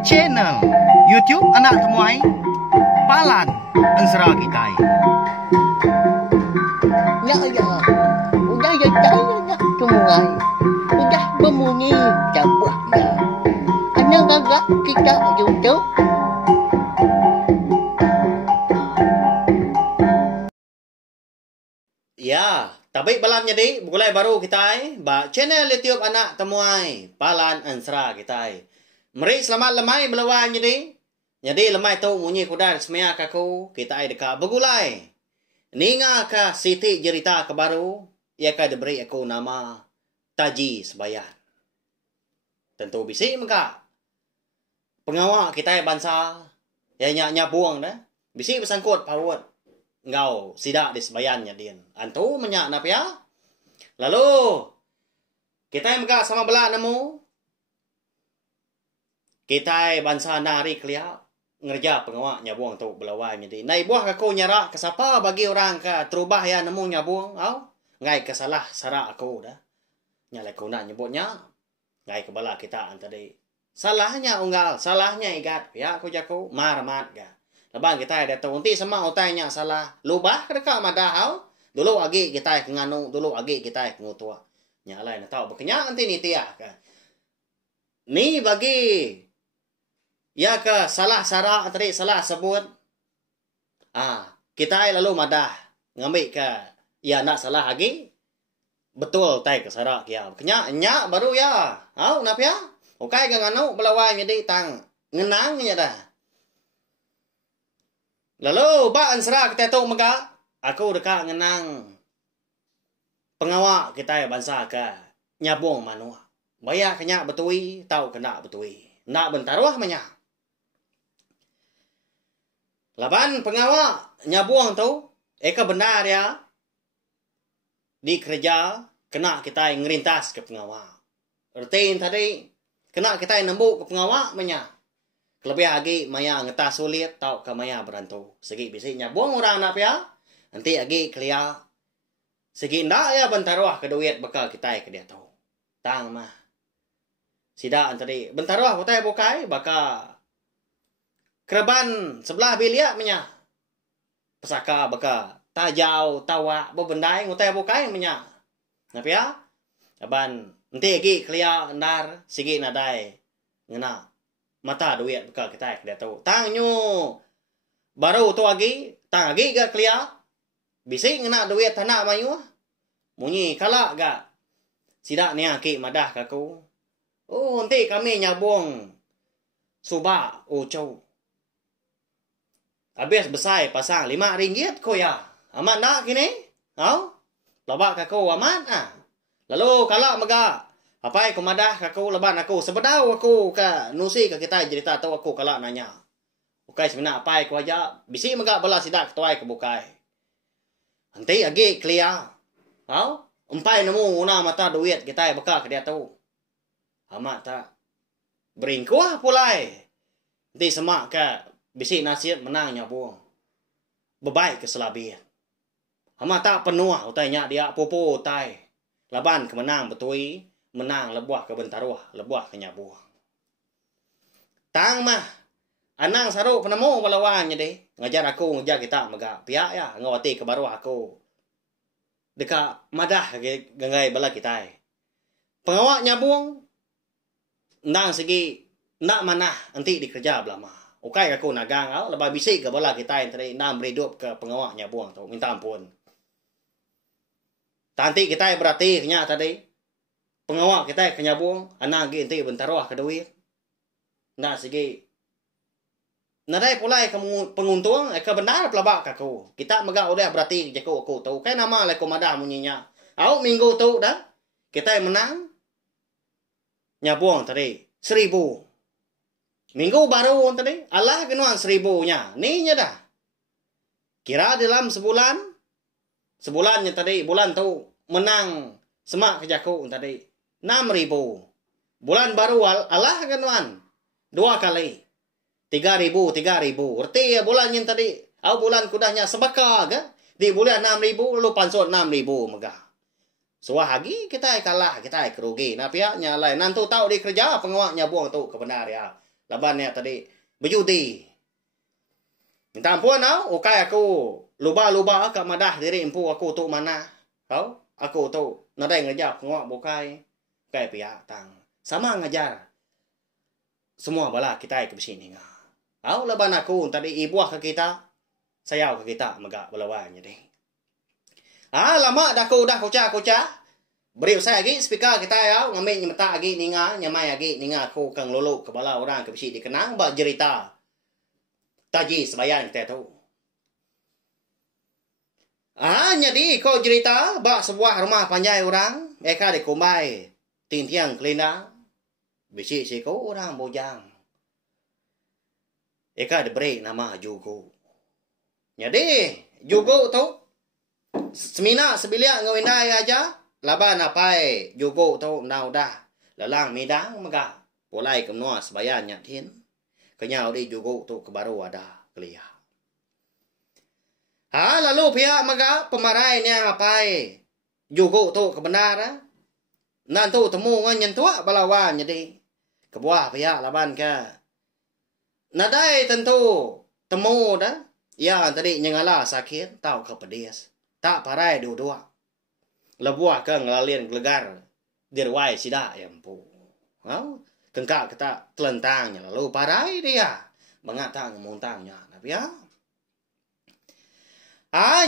Channel YouTube anak temuai Palan Ansara Kitai. Ya ya, udah ya nak temuai, udah berbunyi cabutnya. Anak gagak kita YouTube. Ya, tapi balam jadi mulai baru kita ba channel YouTube anak temuai Palan Ansara kita. Mari selamat lemai belawan jadi. Jadi lemai tu munyi kuda semaya kaku kita dekat begulai. Ninga ka Siti Jerita ke baru, ia ka diberi aku nama Taji Sebayan. Tentu bisi maka pengawak kita bangsa ya nya buang dah. Bisi bersangkut pawat. Ngau sidak di Sebayannya dia. Antu menyak nap ya. Lalu kita maka sama bela nemu. Kita bangsa nari kelia ngerja pengawak nyabuang tu belawai jadi. Nai buah aku nyara ke siapa bagi orang ka terubah ya nemu nyabuang au. Ngai kesalah sara aku dah. Nyalai aku nak nyebutnya. Ngai kebala kita antadi. Salahnya unggal, salahnya igat. Ya aku jaku marmat ga. Leban kita ada tu nanti sama otainya salah. Lubah dekat madahau. Dulu agi kita nganu, dulu agi kita ngutua. Nyalai na tahu berkenyak nanti ni tiah ka. Ni bagi ya ke salah sara tadi salah sebut. Kita lalu madah ngambil ke ya nak salah lagi. Betul tai ke sara kia. Kenyak nyak baru ya. Au nap ya? Okai ke nganu belawai jadi tang ngenang nya dah. Lalu ba ansara kita tu maka aku dekat ngenang pengawak kita bangsa ke nyabung manua. Bayar kenyak betui, tahu kena betui. Nak bentaruah menyak. Laban pengawak nyabuang tu, eka benar ya, di kerja, kena kita ngerintas ke pengawak. Ertiin tadi, kena kita nembuk ke pengawak, menya. Kelebih lagi, maya ngetas sulit, tau ke maya berantu. Segi bisi nyabuang orang nak ya, nanti lagi kelia. Segi ndak ya bentaruah ke duit bekal kita ke dia tahu. Tang mah. Sidak tadi, bentaruah kita bukai, bakal Kereban sebelah bilik menya. Pesaka baka tajau tawa bebendai ngutai bukai menya. Napa ya? Aban nanti lagi kelia ndar sigi nadai ngena mata duit baka kita dia tahu. Tangnya baru tu lagi tang lagi ga kelia bisi ngena duit tanah mayu. Munyi kala ga sidak ni aki madah kaku. Oh nanti kami nyabung suba ucau. Habis besar pasang RM5 ko ya. Amat nak kini? Au? Labak aku amat Lalu kalau mega apa aku madah aku leban aku sebedau aku ke nusi ke kita cerita tahu aku kalau nanya. Bukai sebenarnya apa aku aja bisi mega bala sidak ketuai ke bukai. Nanti lagi clear. Au? Umpai nemu una mata duit kita beka ke dia tahu. Amat tak beringkuah pulai. Nanti semak ke bisi nasihat menang nyabuang. Bebaik ke selabian. Hama tak penuh utainya dia popo utai. Laban ke menang betui. Menang lebuah ke bentaruah. Lebuah ke nyabuang. Tang mah. Anang saru penemu balawannya deh. Ngajar aku ngajar kita mega. Pihak ya. Ngawati ke baru aku. Dekat madah gengai bala kita. Pengawak nyabuang. Nang segi. Nak manah nanti dikerja belama. Ukai aku nagang au lebih bisik ke bola kita yang tadi nam hidup ke pengawaknya buang tu minta ampun. Tanti kita berarti nya tadi pengawak kita kenya buang anak gi enti bentaruah ke duit. Nah segi nadai pulai ke penguntung ke benar pelabak aku. Kita megak udah berarti jaku aku tu kai nama le komadah munyinya. Au minggu tu dah kita menang nyabuang tadi 1.000. Minggu baru tadi, Allah kenuan 1.000-nya. Ni nya dah. Kira dalam sebulan, sebulannya tadi, bulan tu menang semak kejaku tadi 6.000. Bulan baru Allah kenuan 2 kali. 3.000. Erti ya bulan yang tadi, bulan kudahnya sebaka ke? Di bulan 6.000, lu pansut 6.000 megah. Suah lagi kita kalah, kita kerugi. Nah pihaknya lain. Nanti tahu di kerja pengawaknya buang tu kebenar ya. Labannya tadi berjudi. Minta ampun tau. Ukai aku luba-luba ke madah diri empu aku tu mana. Tau? Aku tu nadai ngejap pengawak bukai. Ukai pihak tang. Sama ngajar. Semua bala kita ke sini nga. Tau laban aku tadi ibuah ke kita. Sayau ke kita megak balawannya deh. Lama dah aku dah kuca. Beri saya lagi speaker kita ya, ngambil nyemeta lagi ninga, nyamai lagi ninga aku kang lolo kepala orang ke besi dikenang bak cerita. Taji sebayan kita tu. Jadi kau cerita bak sebuah rumah panjai orang, mereka dikumbai tintiang kelina. Besi siko orang bojang. Mereka diberi nama Jugo. Jadi Jugo tu semina sebiliak ngawindai aja. Laban apai Jugo tu nau dah. Lalang midang mega. Polai kemnua sebayan nyatin. Kenyau di Jugo tu kebaru ada kelia. Lalu pihak mega pemarai ni apai Jugo tu kebenar. Nantu temu ngan tua balawan jadi. Kebuah pihak laban ke. Nadai tentu temu dah. Ya tadi nyengala sakit tau ke pedes. Tak parai dua-dua. Lebuah ke ngelalien gelegar dirwai sida empu. Kengkak kita telentangnya lalu parai dia mengatang montangnya tapi ya.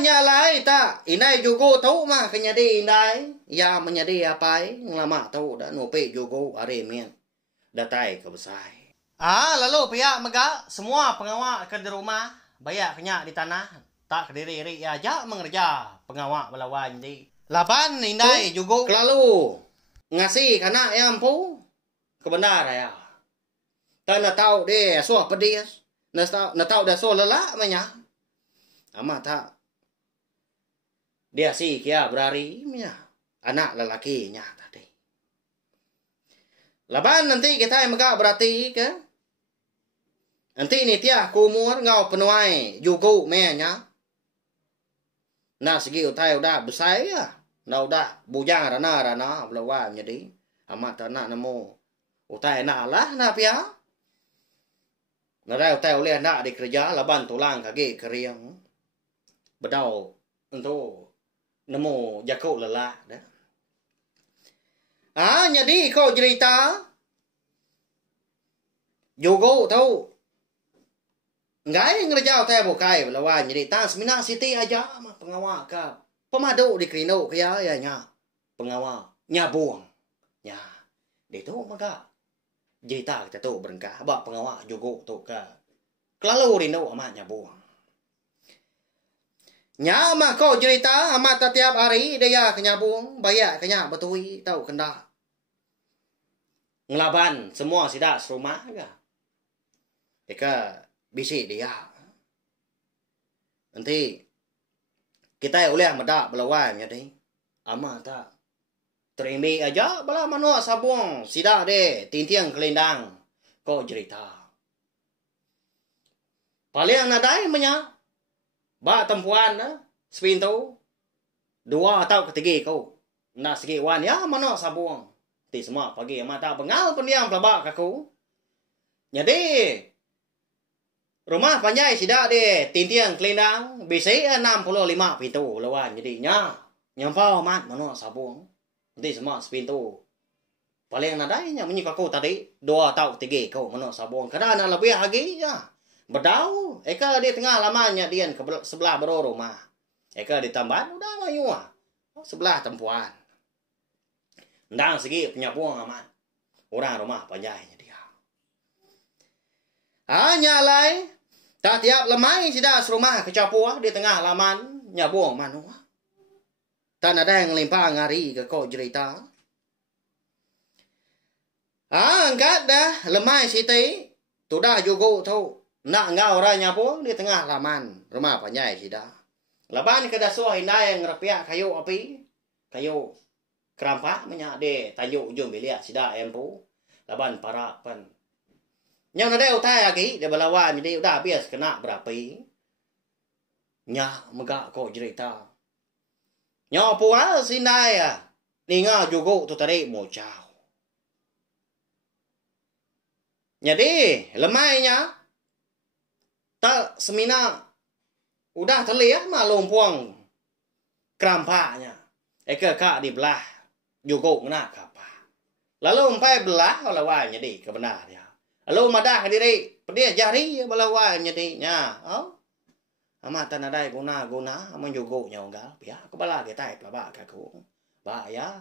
Nyalai tak inai Jugo tau mah kenyadi inai ya menyadi apai ngelama tau dah nope Jugo aremian datai ke besai. Lalu pihak mega semua pengawak ke di rumah bayak kenyak di tanah tak kediri-iri aja mengerja pengawak belawan di. Lapan indai Jugo kelalu ngasih kana yang pu kebenar ya. Tak nak tahu dia suah pedis. Nak tahu dia suah lelak manya. Amat tak. Dia si kia berari manya. Anak lelakinya tadi. Lapan nanti kita yang megak berarti ke. Nanti ni tiah kumur ngau penuai Jugo menya. Nah segi utai udah besar ya. Nah udah bujang rana belawan jadi amat anak nemu utai nak lah nak pia. Nah dah utai oleh nak di kerja laban tulang kaki keriang bedau untuk nemu jakau lelah dah. Jadi kau cerita Jugo tahu ngai ngerjau tay bukai belawan jadi tang semina siti aja mah pengawak ka pemadu di krino kaya ya nya pengawak nya buang nya de tu maka cerita kita tu berengkah ba pengawak Jugo tu ka kelalu rino amat nya buang nya mah kau cerita amat tiap hari dia kenya buang bayak kenya betui tahu kenda ngelaban semua sida serumah ka eka bisi dia. Nanti kita oleh medak belawan jadi. Ama tak terimi aja bala manua sabung sida de tintiang kelendang kau cerita. Paling nadai menya. Ba tempuan sepintu dua atau ketiga kau. Nak segi wan ya manua sabung. Ti semua pagi mata bengal pendiam pelabak aku. Jadi rumah panjai sida de tintiang kelendang bisa 65 pintu lawan jadinya nyampau mat mano sabung nanti semua sepintu paling nadainya menyika kau tadi 2 atau 3 kau mano sabung kadang lebih lagi ya bedau eka di tengah lamanya dian ke sebelah bero rumah eka ditambah udah mayua sebelah tempuan ndang segi punya buang amat orang rumah panjainya dia nyalai tak tiap lemai sida serumah kecapua di tengah laman nyabuang manua. Tak ada yang limpah ngari ke kau cerita. Angkat dah lemai siti tu dah Jugo tu nak ngau orang nyabuang di tengah laman rumah panjai sida. Laban ke dasuah hindai yang rapiak kayu api kayu kerampak menyak de tajuk ujung bilik sida empu. Laban para pan yang ada utai lagi dia belawan jadi udah habis kena berapi. Nya megak kau cerita. Nya puas sindai ninga juga tu tadi mau jauh. Jadi lemainya tak semina udah terlihat malum puang kerampaknya. Eka kak di belah juga nak apa. Lalu empai belah lawannya di kebenar ya. Lalu madah diri pedia jari lawannya di nya. Oh. Amatan ada guna aman juga nyonggal ya kepala kita pelaba kaku. Ba ya.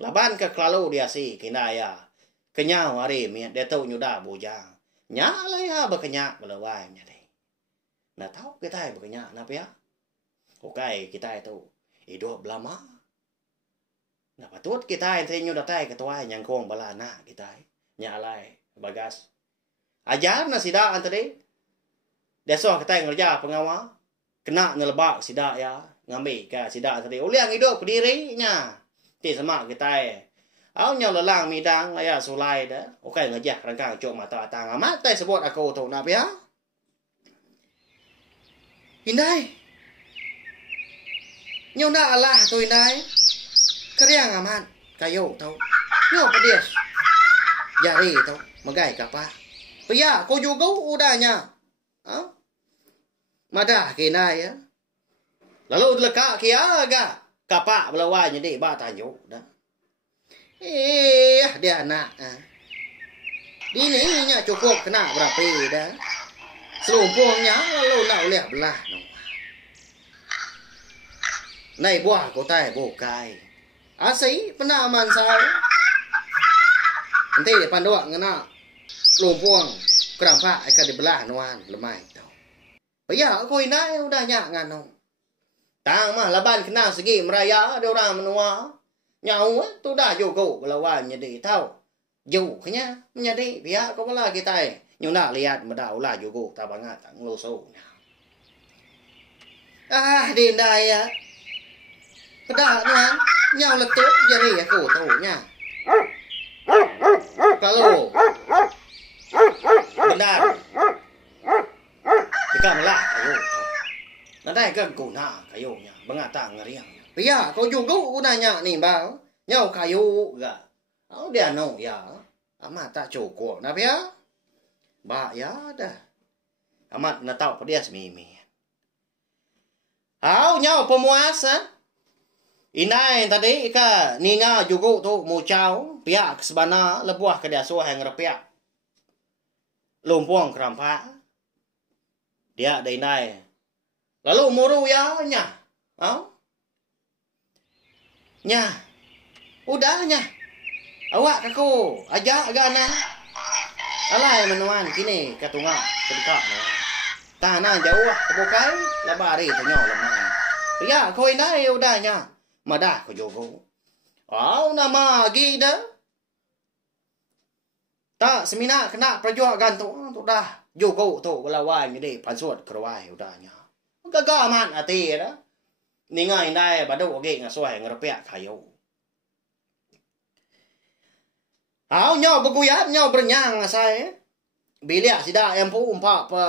Laban ke kelalu dia si kinaya. Kenyau hari mi dia tahu nyuda bujang. Nya lah ya berkenyak lawannya di. Nah tahu kita berkenyak napa ya? Oke kita itu hidup lama. Nah patut kita yang nyuda tai ketua yang kong balana kita. Nya alai bagas. Ajar na sida antare. Deso kita ngerja pengawal. Kena ngelebak sida ya. Ngambil ke sida antare. Uliang hidup diri nya. Ti sama kita. Au nhau lelang midang ya sulai dah. Oke ngejah rangkang cok mata tang amat tai sebut aku tu nak ya. Indai. Nhau na Allah tu indai. Keriang amat kayu tau. Nhau pedes. Jari tau magai kapa. Pia ko juga udahnya. Ha? Madah kena ya. Lalu deleka kia aga. Kapa belawanya di ba tanjuk dah. Dia anak. Dini nya cukup kena berapa dah. Selumpungnya lalu nak lihat belah. Này buah của tay bồ cài. Sĩ penaman saya. Nanti panduak ngena. Lumpung kerampak akan dibelah nuan lemai tau. Paya aku inai udah nyak ngano. Tang mah laban kena segi meraya ada orang menua. Nhau tu dah juga lawan jadi tahu. Jauh kenya menjadi pihak kepala kita. Nhưng nak lihat medau lah juga tak banget ngelusuh. Dinda ya. Pedak tuan, nhau letup jari aku tahunya. Kalau benar, jika melah kayu, nanti kan guna kayunya, bengatang ngeriang. Pia, kau juga gunanya nih bang, nhau kayu gak? Oh dia no ya, amat tak cukup, nah pia, bah ya dah, amat nak tahu dia semimi. Nhau pemuasa. Inai tadi ka ninga juga tu mucau pihak sebana lebuah ke dia suah yang repiak. Lumpuang kerampak. Dia ada inai. Lalu muru ya nya. Nya. Udah nya. Awak aku ajak agana. Alai menuan kini katunga kedekat. Tanah jauh kebukai labari tu nyol lemah. Ya kau inai udah nya. Madah ko jogo. Nama gida. Tak semina kena perjuangan tu dah. Jogo tu lawan jadi pansuat kerwai udahnya. Gagaman ati dah. Ninga indai badu oge ngasuai ngerpiak kayu. Nyaw beguyat nyaw bernyang saya. Biliak sida empu umpak pa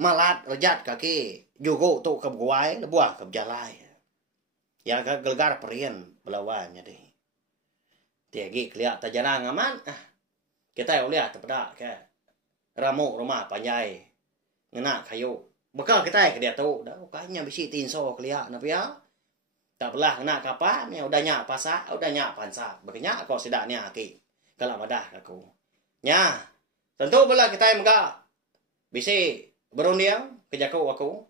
malat rejat kaki. Jogo tu kebuai lebuah kejalai. Ya gelgar perian belawannya deh. Dia gi keliat tajanang aman. Kita lihat tepedak ke ramu rumah panjai. Ngena kayu. Bekal kita ke dia tahu dah kayaknya bisi tinso keliat napi ya. Tak belah kena kapan ya udah nyak pasak, udah nyak pansak. Bekenya kau sedaknya aki. Kalau madah aku. Nya. Tentu belah kita mga bisi berundiang kejaku aku.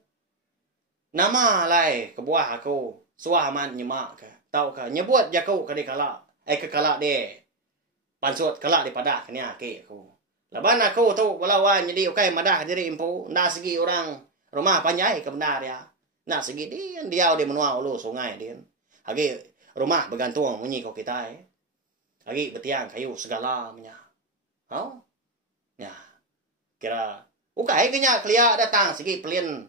Nama lai kebuah aku. Suah aman nyemak ke. Tahu ke. Nyebut jaku ke di kalak. Ke kalak dia. Pansut kalak di padah. Kena ke aku. Laban aku tu. Walawan jadi okay madah diri impu. Nak segi orang. Rumah panjai ke benar ya. Nak segi dia. Dia menua ulu sungai dia. Lagi rumah bergantung. Bunyi kau kita. Lagi betiang kayu segala. Ya. Kira. Okay kenya kelia datang. Segi pelin.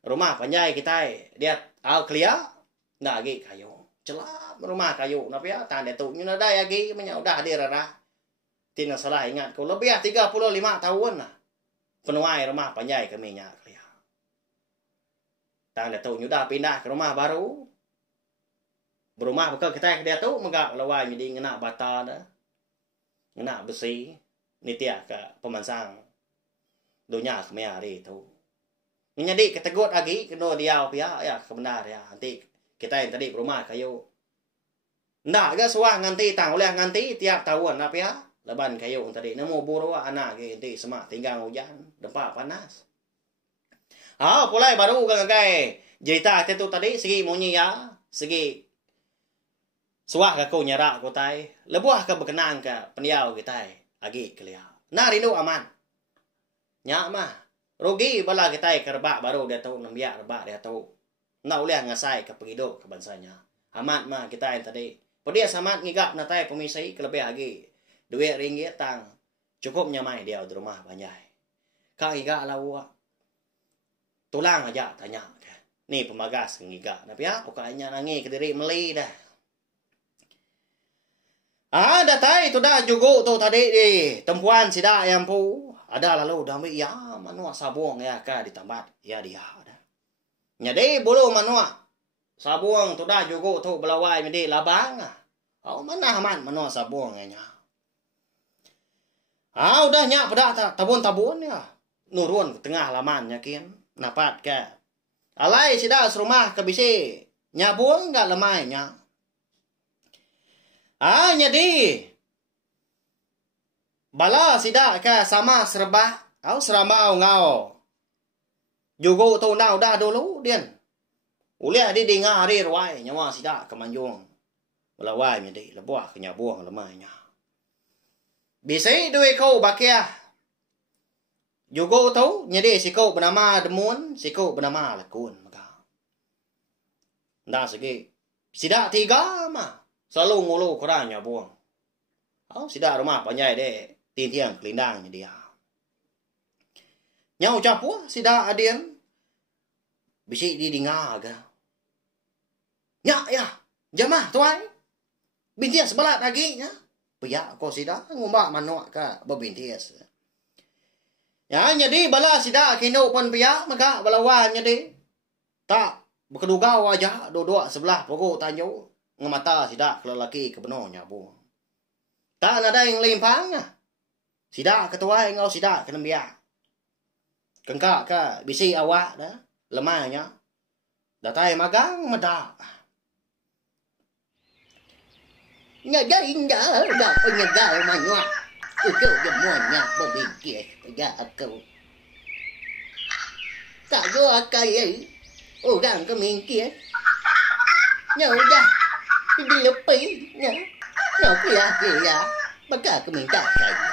Rumah panjai kita. Dia. Kelia. Nak lagi kayu. Celah rumah kayu. Napa ya? Tanda tu. Nyuna dah lagi. Udah hadir rara. Tidak salah ingat. Kau lebih 35 tahun lah. Penuai rumah panjai kami nya. Tanda tu. Nyudah pindah ke rumah baru. berumah bekal kita dia tu megak lawai jadi ngena bata dah. Ngena besi ni tiak ke pemansang. Dunia kemia hari tu. Menjadi ketegut lagi kena dia pia ya kebenar ya. Nanti kita yang tadi berumah kayu. Ndak ke suah nganti tang oleh nganti tiap tahun apa ya. Leban kayu tadi nemu buru anak ke nanti semak tinggal hujan, dempak panas. Pulai baru gagai. Cerita tu tadi segi munyi ya, segi suah ke kau nyerak kau tai, lebuah ke berkenang ke peniau kita agi kelia. Nah rindu aman. Nyak mah rugi bala kita kerbak baru dia tahu nambiak rebak dia tahu. Nak boleh ngasai ke penghidup ke bansanya. Amat mah kita yang tadi. Pedia samat ngigap natai pemisai kelebih lagi. Duit ringgit tang. Cukup nyamai dia di rumah banyak. Kak ngigap lah wak. Tulang aja tanya. Ni pemagas ngigap. Tapi ya pokoknya nangi ke diri meli dah. Dah tai tu dah juga tu tadi di tempuan sida yang pu. Ada lalu dah ya manua sabung ya ka ditambat ya dia dah. Nyade bulu manua sabung tu dah juga tu belawai medi labang. Mana aman manua sabung nya. Udah nyak pada tabun-tabun ya. Nurun ke tengah laman yakin. Napat ke. Alai sida serumah ke bisi. Nyabung enggak lemai nya. Nyadi. Bala sida ka sama serba. Serama ngau. Juga tu na udah dulu dian. Uliah di dengar hari ruai nyawa sida ke manjung. Belawai nyadi lebuah ke nyabung lemai nya. Bisa duit kau bakia. Juga tu nyadi si kau bernama Demun, si kau bernama Lakun. Ndak segi. Sida tiga mah. Selalu ngulu korang nyabung. Sida rumah panjai de. Tintiang kelindang dia. Nyau capu sida adian. Bisi di dengar ke. Ya. Jamah tuai. Bintias sebelat lagi ya. Pia ko sida ngumbak manuk ka babintias. Ya jadi bala sida kino pun pia maka balawan jadi. Tak berkeduga wajah dua-dua sebelah pokok tanjau ngemata sida lelaki ke benonya bu. Tak ada yang limpang. Sida ketua engau sida kena biak. Kengkak ka bisi awak dah lemahnya. Datai magang medak. Nyagai nyagai manua. Kau demonnya berfikir ya aku. Tak gua akai orang kemingkir. Nyaudah di lepi nya. Nyau kia maka keminta saya.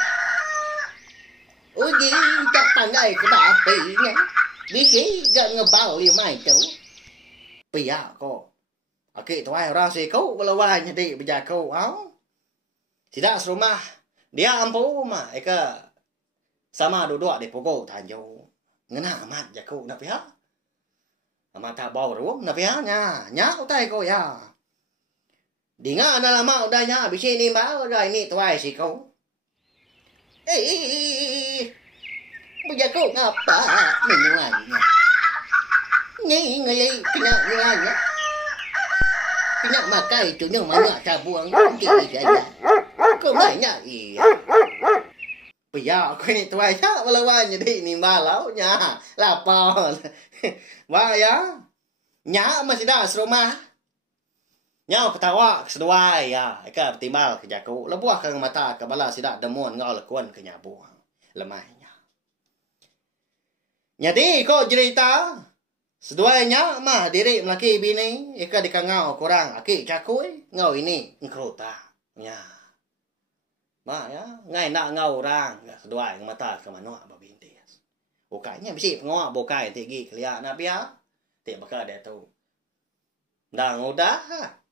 Uji tak pandai ke apinya. Bisi gak ngebau limai tu. Pia ko. Aki tuai orang si kau belawai nyadi beja kau Tidak serumah. Dia ampu mah eka sama duduk di pokok tanjau. Ngena amat jaku nak pihak. Amat tak bau ruang nak pihak nya utai ko ya. Dinga ana lama udah nya bisi ni ba udah ini tuai si kau. Beja kau ngapa menyuanya. Ni ngelai kena nyuanya. Kena makai tu nyo mana sabuang kiri gaya. Kau banyak iya. Pia aku ni tuai ya belawan jadi ni malau nya lapar. Wah ya. Nya masih dah serumah. Nya ketawa keseduai ya. Eka bertimbal ke jaku. Lebuah ke mata ke bala sidak demun ngau lekun ke nyabuang. Lemahnya. Nyadi kau cerita. Seduanya mah diri melaki bini. Eka dikangau korang. Aki cakui. Ngau ini engkau tak. Nya. Ma ya, ngai nak ngau orang, sedua yang mata ke manua babintis. Bukanya bisi pengoa bokai tigi kelia na pia. Ti bakal dia tahu. Ndang udah,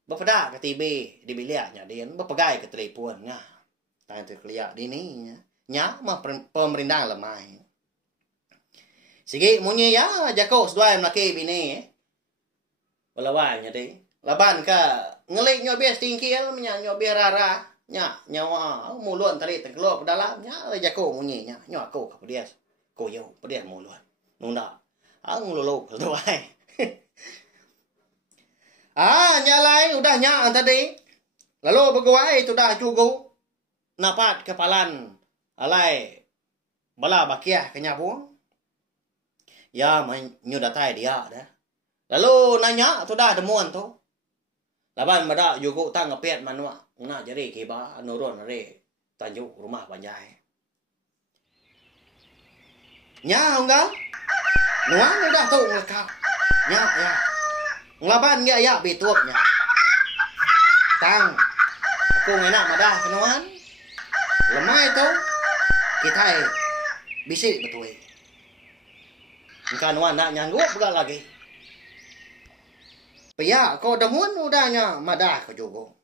bepedak ke tibi di biliaknya dia, bepegai ke telefon nya. Tang tu kelia di ni nya. Nya mah pemerintah lemai. Sigi munyi ya jako sedua yang laki bini. Belawai nya di. Laban ka ngelik nyobias tingkil nya nyobias rara. Nyawa mulut tadi terkeluar ke dalamnya jago munyinya nyawa aku ke dia ko yo dia mulut nunda ang lulu tuai Nyalai udah nyak tadi. Lalu begawai itu dah cukup. Napat kepalan. Alai. Bala bakiah kenyabung. Ya menyudatai dia dah. Lalu nanya tu dah demuan tu. Laban mada yugo tang ngepet manua. Una jari kiba nurun re tanjuk rumah panjai. Nya enggak? Nuang udah tu ngekau. Nya ya. Nglaban ya ya bituapnya. Tang. Aku ngena madah kenuan. Lemah itu kita bisik betul. Engkau nuan nak nyanggup begal lagi. Paya kau demun udahnya madah ke jugo.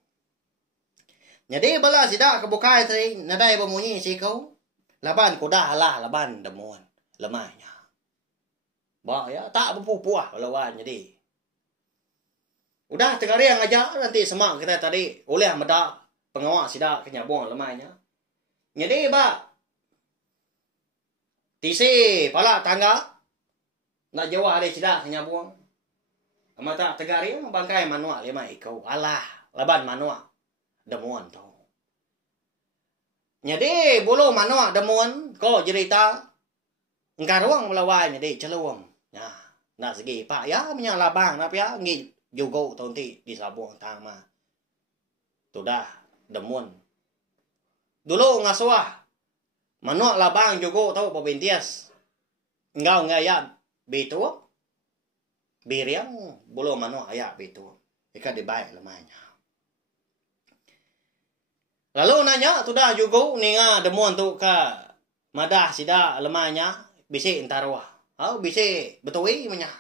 Jadi bala sida kebukai tadi nadai bemunyi si kau. Laban kuda lah laban demun lemahnya. Ba ya tak berpupuah lawan jadi. Udah tegari yang aja nanti semak kita tadi oleh meda pengawal sida kenyabung lemahnya. Jadi ba tisi pala tangga nak jauh ada sida kenyabung. Mata tegari bangkai manua lima ikau alah laban manua demuan tu. Jadi bulu manua demuan ko cerita engkaruang melawai jadi celuang. Ya, nak segi pak ya menyala bang apa ya ngi juga tonti di sabung tang mah. Tu dah demun. Dulu ngasuah. Manuk labang juga tahu pabintias. Engkau ngaya betu. Biriang bulu manuk ayak betu. Ika dibaik lemahnya. Lalu nanya tu dah juga ninga demun tu ka madah sida lemahnya bisi entarwah. Bisi betui menya.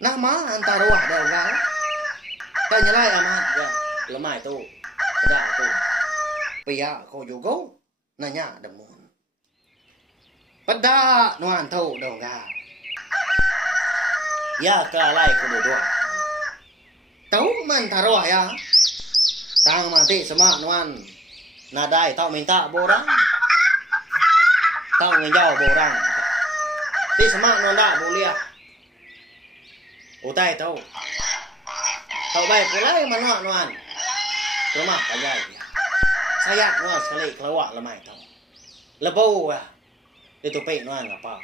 Nama antarwah dah enggak. Kan nyalai amat ya. Lemah itu. Pada tu. Pia kau juga nanya demun. Pada nuan tahu dah enggak. Ya kalai ku dua. Tahu man tarwah ya. Tang mati semak nuan. Nadai tahu minta borang. Tahu ngejau borang. Ti semak nuan dah boleh. Utai tahu. Tahu baik pulai mana nuan. Rumah panjai. Sayat nuan sekali kelawak lemai tahu. Lebau ya. Itu pek nuan apa.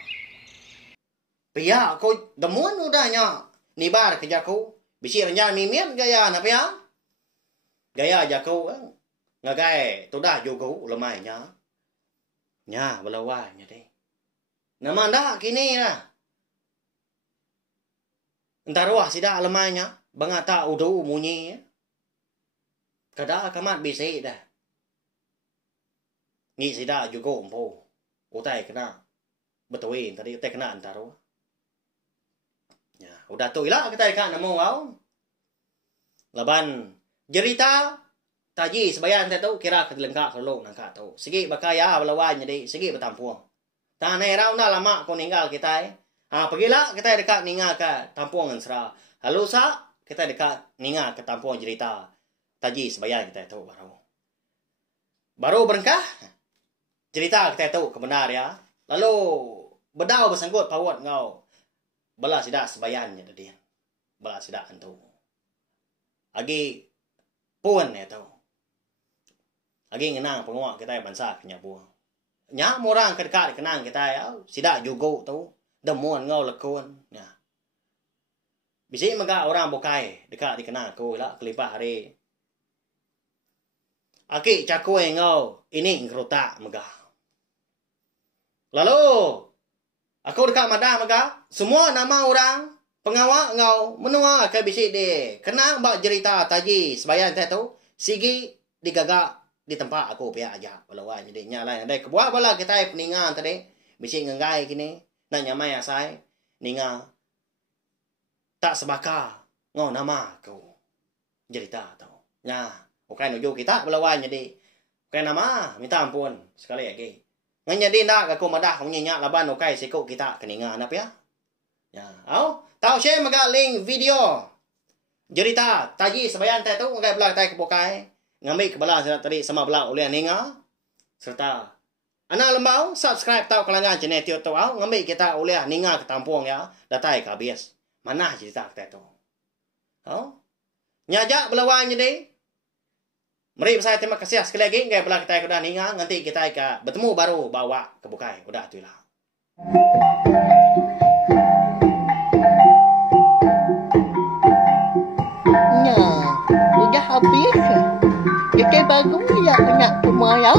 Pia kau demun udahnya. Nibar kerja kau. Bisi renjan mimian gaya apa ya? Gaya aja kau. Ngagai tu dah juga lemai nya. Nya belawanya deh. Nama anda kini lah. Entar wah sida lemahnya bangata udu munyi. Kada kamat bisi dah. Ngi sida juga umpo. Utai kena betuin tadi utai kena entar wah. Ya, udah tu ilah kita ikan namo kau. Laban jerita taji sebayan saya tahu kira kelengkap kalau nangka tahu. Segi bakaya belawan jadi segi bertampuang. Tanah rau dah lama kau ninggal kita. Pergilah kita dekat ninga ke tampungan Sera. Lalu kita dekat ninga ke tampungan cerita. Taji sebayar kita tahu baru. Baru berengkah. Cerita kita tahu kebenar ya. Lalu bedau bersangkut pawat ngau. Bala sidak sebayannya tadi. Bala sidak antu. Agi pun ya tahu. Agi ngenang penguak kita bangsa kenyabuang. Nya orang dekat kenang kita ya. Sidak juga tahu. Demuan ngau lekun. Ya. Bisa maga orang bukai dekat dikenal aku lah kelipah hari. Aki cakui ngau ini ngerutak maga. Lalu aku dekat madah maga semua nama orang pengawak ngau menua ke bisi de kenang bak cerita taji sebayan saya tu sigi digagak di tempat aku pihak aja balawan jadi nyala ada kebuah bala kita peningan tadi bisi ngengai kini. Nak nyamai asai ninga tak sebaka ngau nama kau cerita tau nya bukan nuju kita belawan jadi bukan nama minta ampun sekali lagi nganya nak aku madah kau nyenyak laban okai siku kita keninga apa ya ya au tahu share maga link video cerita taji sebayan teh tu ngai belah tai kebukai ngambil kebala tadi sama belah oleh ninga serta anak lembau subscribe tahu kelangan channel Tio Tau ngambil kita oleh ninga ke tampung ya datai kabis Mana cerita kita tu? Nyajak belawan jadi. Mari saya terima kasih sekali lagi ngai belah kita udah ninga nanti kita ka bertemu baru bawa ke bukai. Udah tu lah. Nah, udah habis. Kita baru ya nak semua ya.